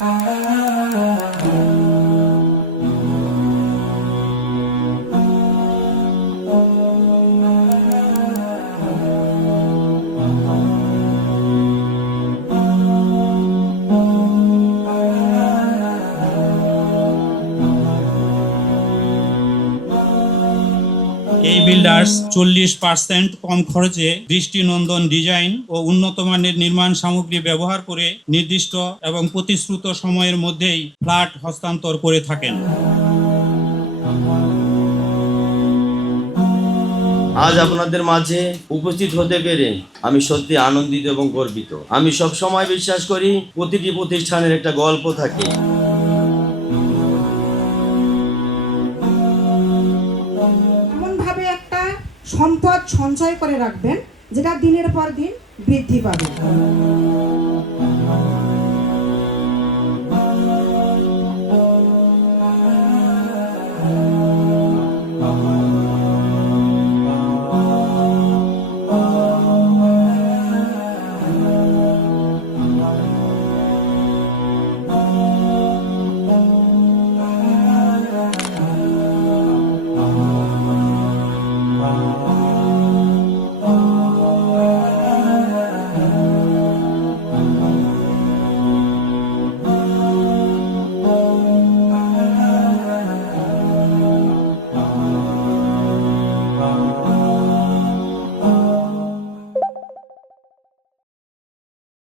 এই বিল্ডার্স 40% কম খরচে দৃষ্টিনন্দন ডিজাইন ও উন্নত মানের নির্মাণ সামগ্রী ব্যবহার করে নির্দিষ্ট এবং প্রতিশ্রুত সময়ের মধ্যেই ফ্ল্যাট হস্তান্তর করে থাকেন। আজ আপনাদের মাঝে উপস্থিত হতে পেরে আমি সত্যি আনন্দিত এবং গর্বিত। আমি সব সময় বিশ্বাস করি প্রতিটি প্রতিষ্ঠানের একটা গল্প থাকে। এমনভাবে একটা সম্পদ সঞ্চয় করে রাখবেন যেটা দিনের পর দিন বৃদ্ধি পাবে।